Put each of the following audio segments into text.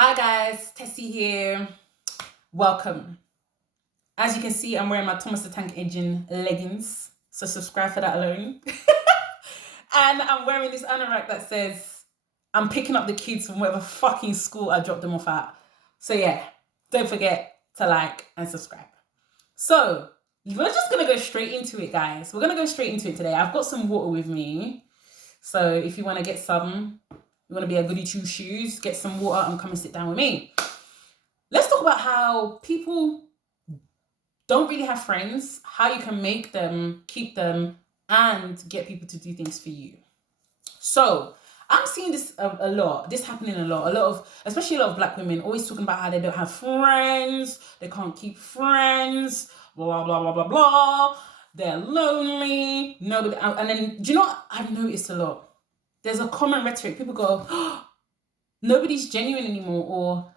Hi guys, Tessie here. Welcome. As you can see, I'm wearing my Thomas the Tank Engine leggings, so subscribe for that alone. And I'm wearing this anorak that says, I'm picking up the kids from whatever fucking school I dropped them off at. So yeah, don't forget to like and subscribe. So we're just gonna go straight into it, guys. We're gonna go straight into it today. I've got some water with me. So if you want to get some, you want to be a goody two shoes, get some water and come and sit down with me. Let's talk about how people don't really have friends, how you can make them, keep them, and get people to do things for you. So I'm seeing this a lot. This happening a lot. Especially a lot of black women, always talking about how they don't have friends, they can't keep friends, blah blah blah blah blah. They're lonely. Nobody. And then, do you know what I've noticed a lot? There's a common rhetoric. People go, oh, nobody's genuine anymore, or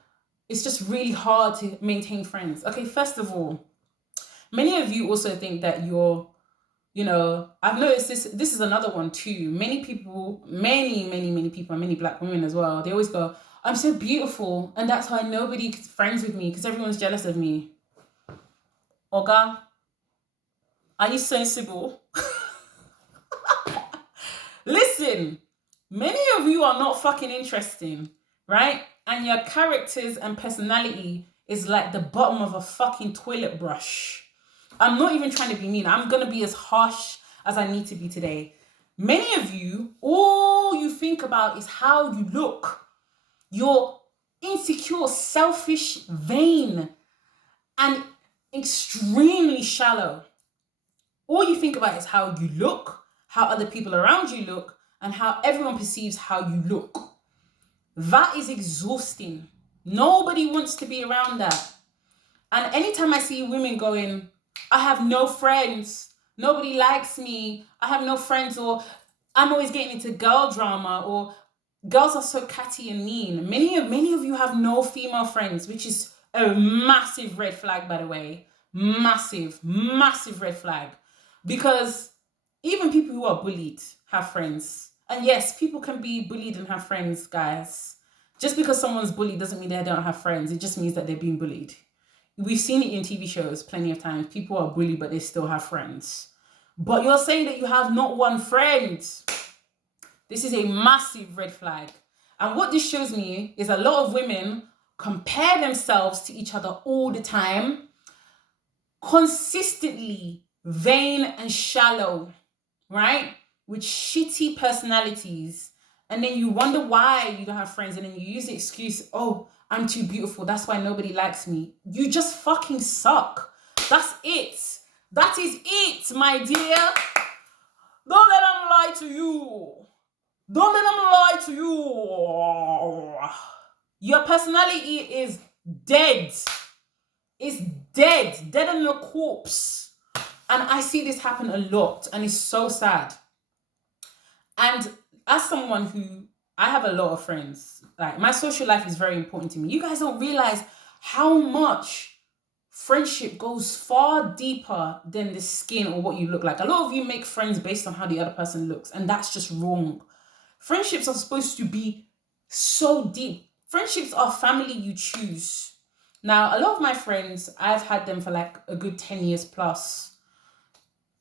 it's just really hard to maintain friends. Okay, first of all, many of you also think that I've noticed this is another one too. Many people, many people, and many black women as well, they always go, I'm so beautiful, and that's why nobody's friends with me, because everyone's jealous of me. Oga, are you sensible? Listen, many of you are not fucking interesting, right? And your characters and personality is like the bottom of a fucking toilet brush. I'm not even trying to be mean. I'm going to be as harsh as I need to be today. Many of you, all you think about is how you look. You're insecure, selfish, vain, and extremely shallow. All you think about is how you look, how other people around you look, and how everyone perceives how you look. That is exhausting. Nobody wants to be around that. And anytime I see women going, I have no friends, nobody likes me, I have no friends, or I'm always getting into girl drama, or girls are so catty and mean. Many of you have no female friends, which is a massive red flag, by the way. Massive red flag. Because even people who are bullied have friends. And yes, people can be bullied and have friends, guys. Just because someone's bullied doesn't mean they don't have friends. It just means that they're being bullied. We've seen it in TV shows plenty of times. People are bullied, but they still have friends. But you're saying that you have not one friend. This is a massive red flag. And what this shows me is a lot of women compare themselves to each other all the time, consistently vain and shallow, right? With shitty personalities. And then you wonder why you don't have friends, and then you use the excuse, oh, I'm too beautiful, that's why nobody likes me. You just fucking suck. That's it. That is it, my dear. Don't let them lie to you. Don't let them lie to you. Your personality is dead. It's dead. Dead than a corpse. And I see this happen a lot, and it's so sad. And as someone who, I have a lot of friends, like my social life is very important to me. You guys don't realize how much friendship goes far deeper than the skin or what you look like. A lot of you make friends based on how the other person looks, and that's just wrong. Friendships are supposed to be so deep. Friendships are family you choose. Now, a lot of my friends, I've had them for like a good 10 years plus.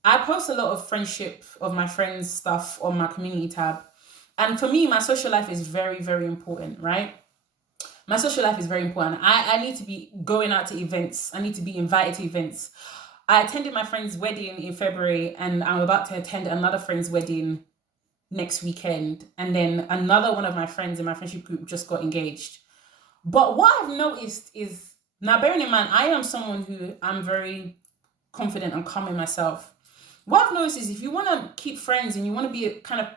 I post a lot of friendship of my friends' stuff on my community tab. And for me, my social life is very, very important, right? My social life is very important. I need to be going out to events. I need to be invited to events. I attended my friend's wedding in February, and I'm about to attend another friend's wedding next weekend. And then another one of my friends in my friendship group just got engaged. But what I've noticed is, now bearing in mind, I am someone who I'm very confident and calm in myself. What I've noticed is if you want to keep friends and you want to be a kind of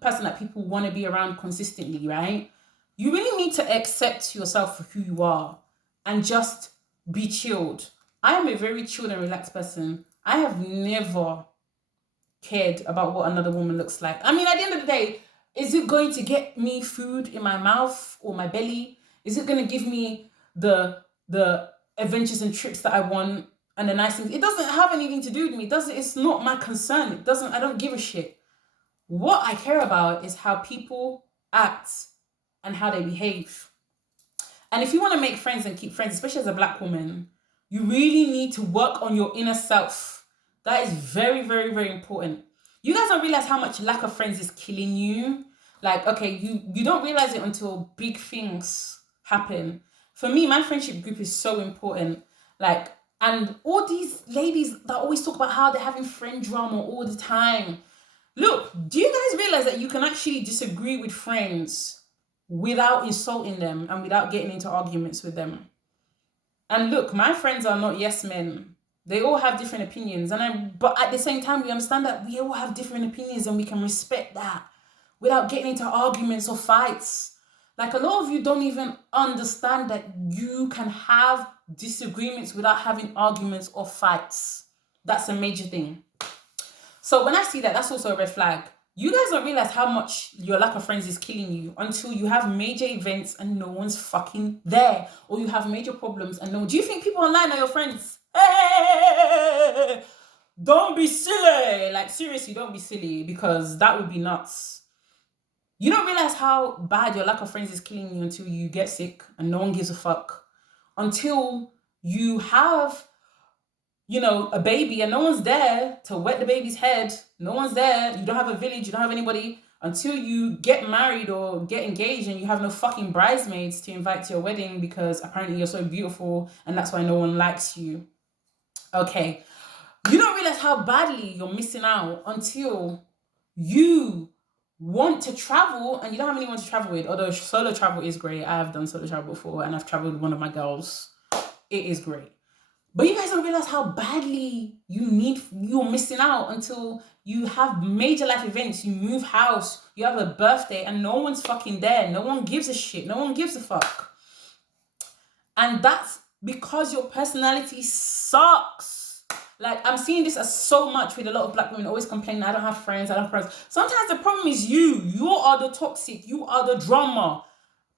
person that people want to be around consistently, right? You really need to accept yourself for who you are and just be chilled. I am a very chilled and relaxed person. I have never cared about what another woman looks like. I mean, at the end of the day, is it going to get me food in my mouth or my belly? Is it going to give me the adventures and trips that I want and the nice things? It doesn't have anything to do with me. It's not my concern. I don't give a shit. What I care about is how people act and how they behave. And if you want to make friends and keep friends, especially as a Black woman, you really need to work on your inner self. That is very, very, very important. You guys don't realize how much lack of friends is killing you. Like, okay, you don't realize it until big things happen. For me, my friendship group is so important. Like, and all these ladies that always talk about how they're having friend drama all the time. Look, do you guys realize that you can actually disagree with friends without insulting them and without getting into arguments with them? And look, my friends are not yes men. They all have different opinions. But at the same time, we understand that we all have different opinions and we can respect that without getting into arguments or fights. Like, a lot of you don't even understand that you can have disagreements without having arguments or fights. That's a major thing. So when I see that, that's also a red flag. You guys don't realize how much your lack of friends is killing you until you have major events and no one's fucking there. Or you have major problems and no. Do you think people online are your friends? Hey, don't be silly. Like, seriously, don't be silly, because that would be nuts. You don't realize how bad your lack of friends is killing you until you get sick and no one gives a fuck. Until you have, a baby and no one's there to wet the baby's head. No one's there. You don't have a village. You don't have anybody. Until you get married or get engaged and you have no fucking bridesmaids to invite to your wedding because apparently you're so beautiful and that's why no one likes you. Okay. You don't realize how badly you're missing out until you want to travel and you don't have anyone to travel with. Although solo travel is great. I have done solo travel before and I've traveled with one of my girls. It is great. But you guys don't realize how badly you're missing out until you have major life events. You move house, you have a birthday, and no one's fucking there. No one gives a shit. No one gives a fuck. And that's because your personality sucks. Like, I'm seeing this as so much with a lot of Black women always complaining, I don't have friends, I don't have friends. Sometimes the problem is you. You are the toxic. You are the drama.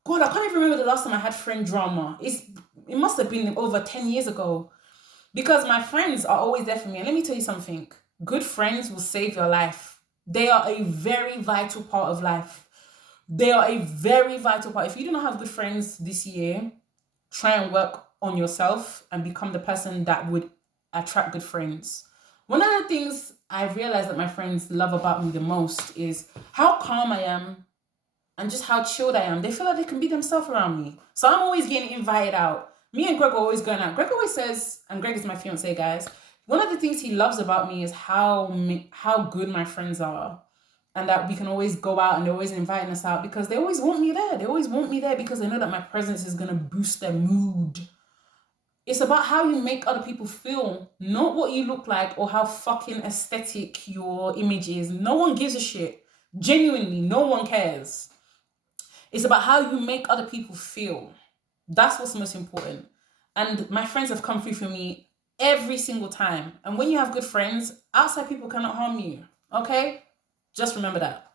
God, I can't even remember the last time I had friend drama. It must have been over 10 years ago. Because my friends are always there for me. And let me tell you something. Good friends will save your life. They are a very vital part of life. They are a very vital part. If you do not have good friends this year, try and work on yourself and become the person that would attract good friends. One of the things I've realized that my friends love about me the most is how calm I am and just how chilled I am. They feel like they can be themselves around me. So I'm always getting invited out. Me and Greg are always going out. Greg always says, and Greg is my fiance, guys, one of the things he loves about me is how good my friends are. And that we can always go out and they're always inviting us out because they always want me there. They always want me there because they know that my presence is going to boost their mood. It's about how you make other people feel, not what you look like or how fucking aesthetic your image is. No one gives a shit. Genuinely, no one cares. It's about how you make other people feel. That's what's most important. And my friends have come through for me every single time. And when you have good friends, outside people cannot harm you. Okay? Just remember that.